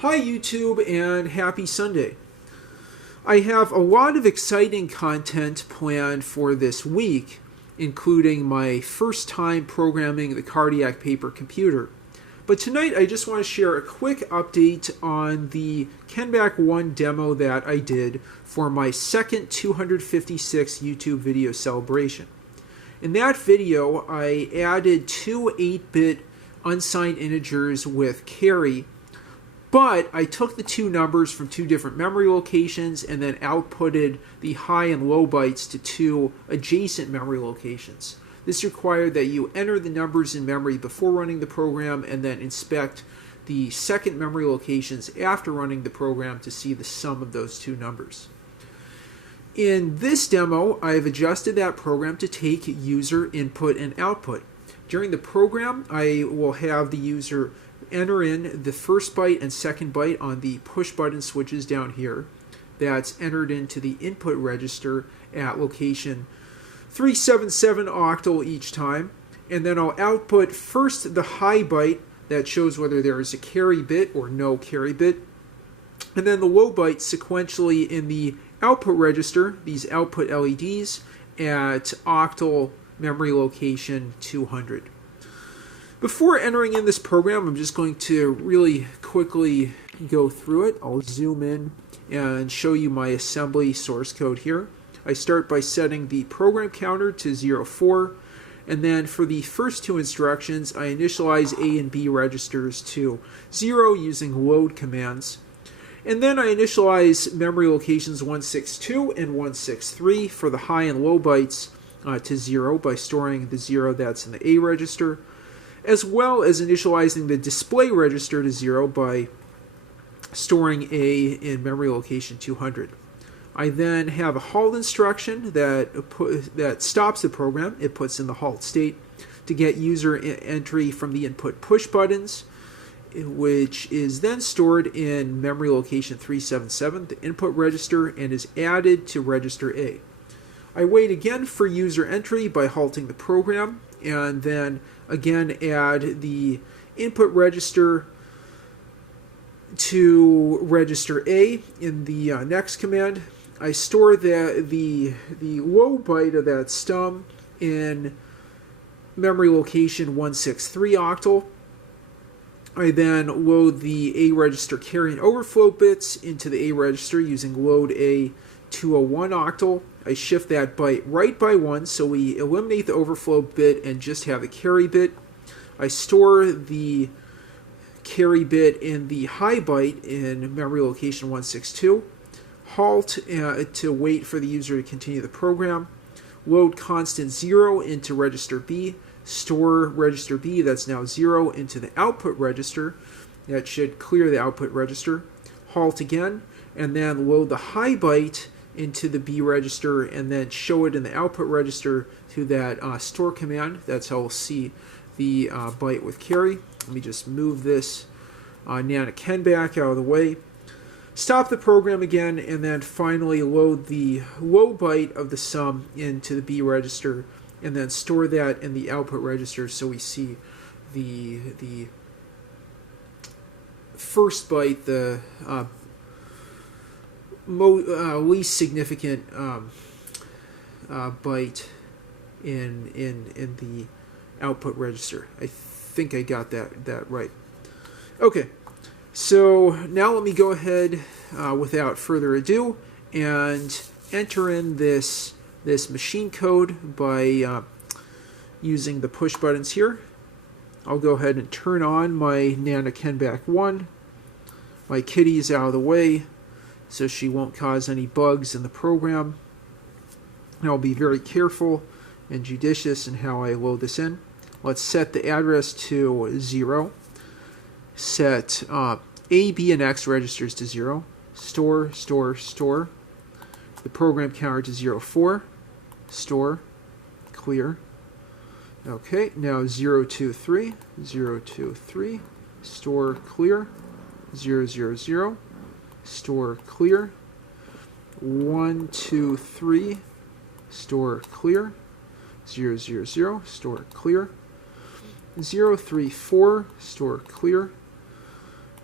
Hi YouTube and happy Sunday. I have a lot of exciting content planned for this week, including my first time programming the cardiac paper computer. But tonight I just want to share a quick update on the Kenbak-1 demo that I did for my second 256 YouTube video celebration. In that video I added two 8-bit unsigned integers with carry, but I took the two numbers from two different memory locations and then outputted the high and low bytes to two adjacent memory locations. This required that you enter the numbers in memory before running the program and then inspect the second memory locations after running the program to see the sum of those two numbers. In this demo, I've adjusted that program to take user input and output. During the program, I will have the user enter in the first byte and second byte on the push button switches down here. That's entered into the input register at location 377 octal each time. And then I'll output first the high byte that shows whether there is a carry bit or no carry bit. And then the low byte sequentially in the output register, these output LEDs, at octal memory location 200. Before entering in this program, I'm just going to really quickly go through it. I'll zoom in and show you my assembly source code here. I start by setting the program counter to 04, and then for the first two instructions, I initialize A and B registers to 0 using load commands. And then I initialize memory locations 162 and 163 for the high and low bytes to 0 by storing the 0 that's in the A register, as well as initializing the display register to 0 by storing A in memory location 200. I then have a halt instruction that stops the program. It puts in the halt state to get user entry from the input push buttons, which is then stored in memory location 377, the input register, and is added to register A. I wait again for user entry by halting the program, and then again add the input register to register A in the next command. I store the low byte of that stum in memory location 163 octal. I then load the A register carry and overflow bits into the A register using load A 201 octal. I shift that byte right by 1, so we eliminate the overflow bit and just have the carry bit. I store the carry bit in the high byte in memory location 162. Halt to wait for the user to continue the program. Load constant 0 into register B. Store register B, that's now 0, into the output register. That should clear the output register. Halt again, and then load the high byte into the B register and then show it in the output register to that store command. That's how we'll see the byte with carry. Let me just move this NanoKenbak out of the way. Stop the program again, and then finally load the low byte of the sum into the B register and then store that in the output register so we see the first byte, the least significant byte in the output register. I think I got that right. Okay, so now let me go ahead without further ado and enter in this machine code by using the push buttons here. I'll go ahead and turn on my NanoKenbak-1. My kitty is out of the way, so she won't cause any bugs in the program. And I'll be very careful and judicious in how I load this in. Let's set the address to 0. Set A, B, and X registers to 0. Store. The program counter to 04. Store. Clear. Okay, now 023. Store. Clear. 000. Store. Clear. 123. Store. Clear. 000. Store. Clear. 034. Store. Clear.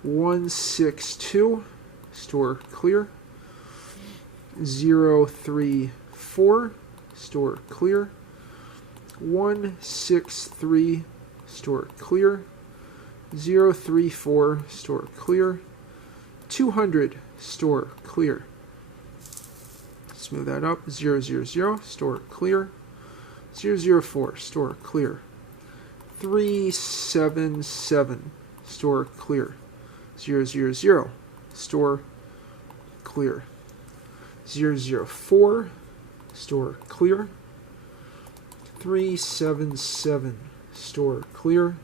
162, store clear. 034, store clear. 163, store clear. 034, store clear. 200, store clear. Smooth that up. 000, store clear. 004, store clear. 377, store clear. 000, store clear. 004, store clear. 377, store clear.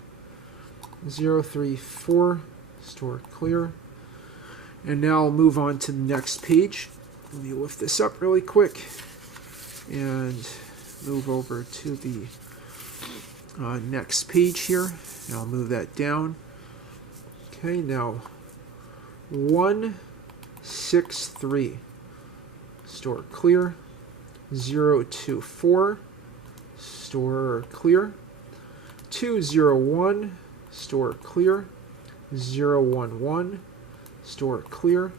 034, store clear. And now I'll move on to the next page. Let me lift this up really quick and move over to the next page here. And I'll move that down. Okay, now 163, store clear. 024, store clear. 201, store clear. 011, store clear.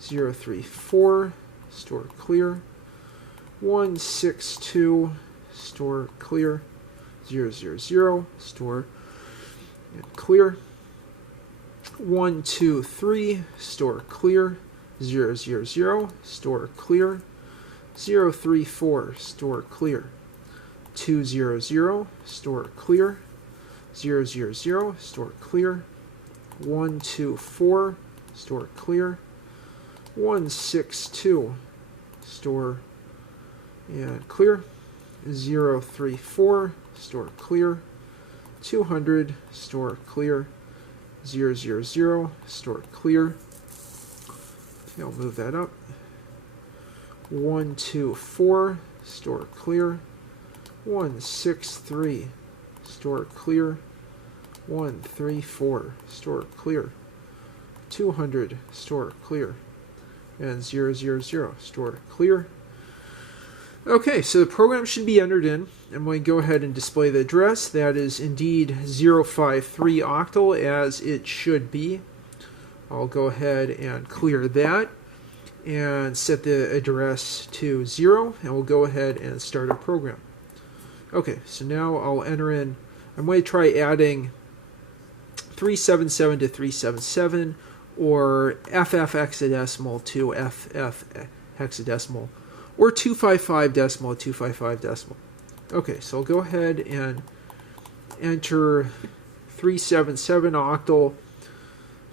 034, store clear. 162, store clear. 000, store and clear. 123, store clear. 000, store clear. 034, store clear. 200, store clear. 000, store clear. 124, store clear. 162, store and clear. 034, store clear. 200, store clear. 000, store clear. Okay, I'll move that up. 124, store clear. 163, store clear. 134, store clear. 200, store clear. And 000, store clear. Okay, so the program should be entered in. I'm going to go ahead and display the address. That is indeed 053 octal, as it should be. I'll go ahead and clear that and set the address to 0, and we'll go ahead and start our program. Okay, so now I'll enter in, I'm going to try adding 377 to 377, or FF hexadecimal to FF hexadecimal, or 255 decimal to 255 decimal. Okay, so I'll go ahead and enter 377 octal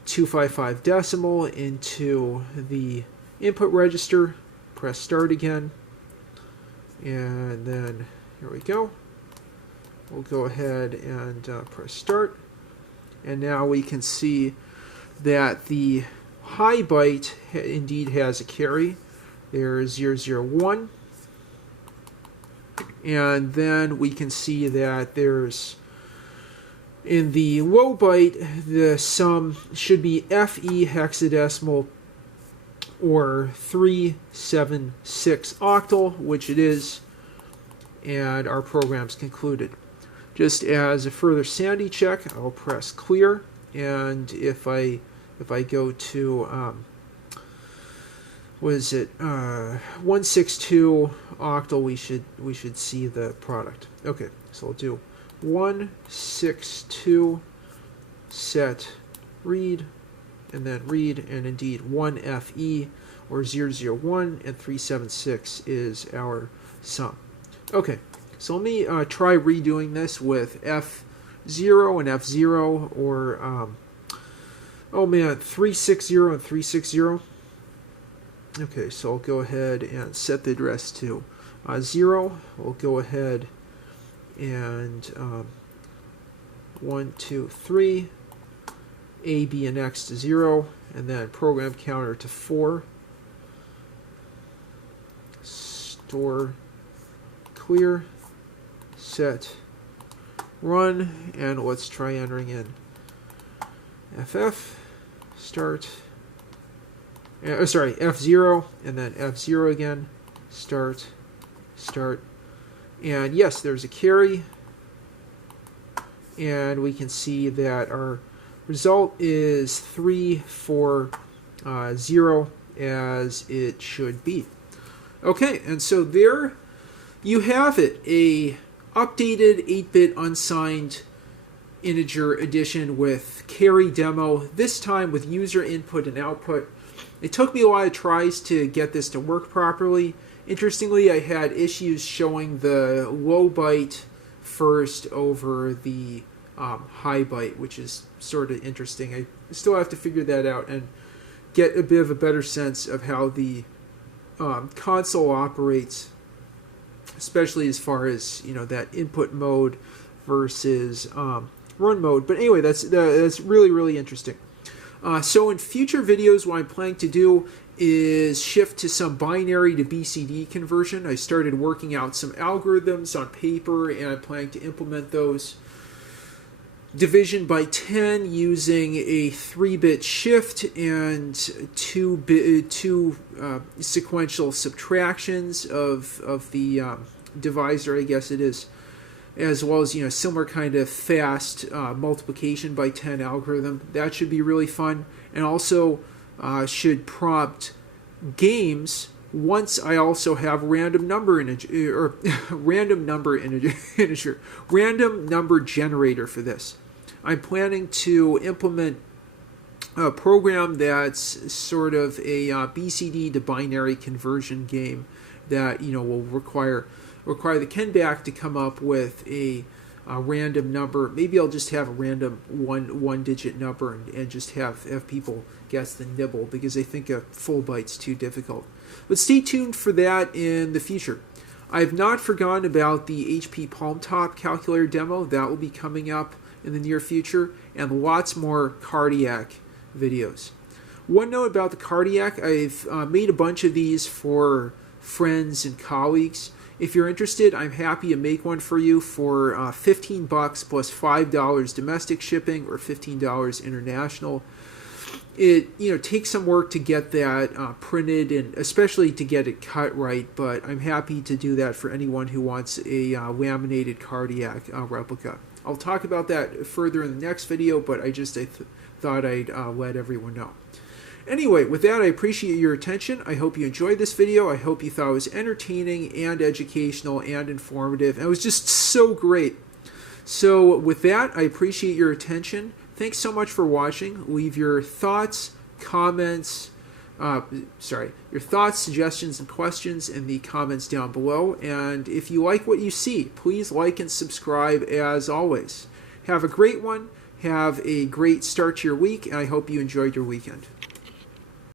255 decimal into the input register, press start again, and then here we go. We'll go ahead and press start, and now we can see that the high byte indeed has a carry. There's 001, and then we can see that there's, in the low byte, the sum should be FE hexadecimal or 376 octal, which it is, and our program's concluded. Just as a further sanity check, I'll press clear, and if I go to what is it, 162 octal, we should see the product. Okay, so I'll do 162 set read, and then read, and indeed 1FE or 001 and 376 is our sum. Okay, so let me try redoing this with F0 and F0, or 360 and 360. Okay, so I'll go ahead and set the address to 0. We'll go ahead and 1, 2, 3, A, B, and X to 0, and then program counter to 4. Store clear, set, run, and let's try entering in FF, start, F0, and then F0 again, start, and yes, there's a carry, and we can see that our Result is 3, 4, 0, as it should be. Okay, and so there you have it, a updated 8-bit unsigned integer edition with carry demo, this time with user input and output. It took me a lot of tries to get this to work properly. Interestingly, I had issues showing the low byte first over the high byte, which is sort of interesting. I still have to figure that out and get a bit of a better sense of how the console operates, especially as far as that input mode versus run mode. But anyway, that's really, really interesting. So in future videos, what I'm planning to do is shift to some binary to BCD conversion. I started working out some algorithms on paper, and I'm planning to implement those. Division by 10 using a 3-bit shift and two sequential subtractions of the divisor, I guess it is, as well as similar kind of fast multiplication by 10 algorithm. That should be really fun, and also should prompt games once I also have random number generator for this. I'm planning to implement a program that's sort of a BCD to binary conversion game that will require the Kenbak to come up with a random number. Maybe I'll just have a random one-digit number and just have people guess the nibble, because I think a full byte's too difficult. But stay tuned for that in the future. I have not forgotten about the HP Palm Top calculator demo. That will be coming up in the near future, and lots more cardiac videos. One note about the cardiac, I've made a bunch of these for friends and colleagues. If you're interested, I'm happy to make one for you for $15 plus $5 domestic shipping, or $15 international. It takes some work to get that printed, and especially to get it cut right, but I'm happy to do that for anyone who wants a laminated cardiac replica. I'll talk about that further in the next video, but I thought I'd let everyone know. Anyway, with that, I appreciate your attention. I hope you enjoyed this video. I hope you thought it was entertaining and educational and informative. And it was just so great. So with that, I appreciate your attention. Thanks so much for watching. Leave your thoughts, comments, your thoughts, suggestions, and questions in the comments down below. And if you like what you see, please like and subscribe as always. Have a great one. Have a great start to your week, and I hope you enjoyed your weekend.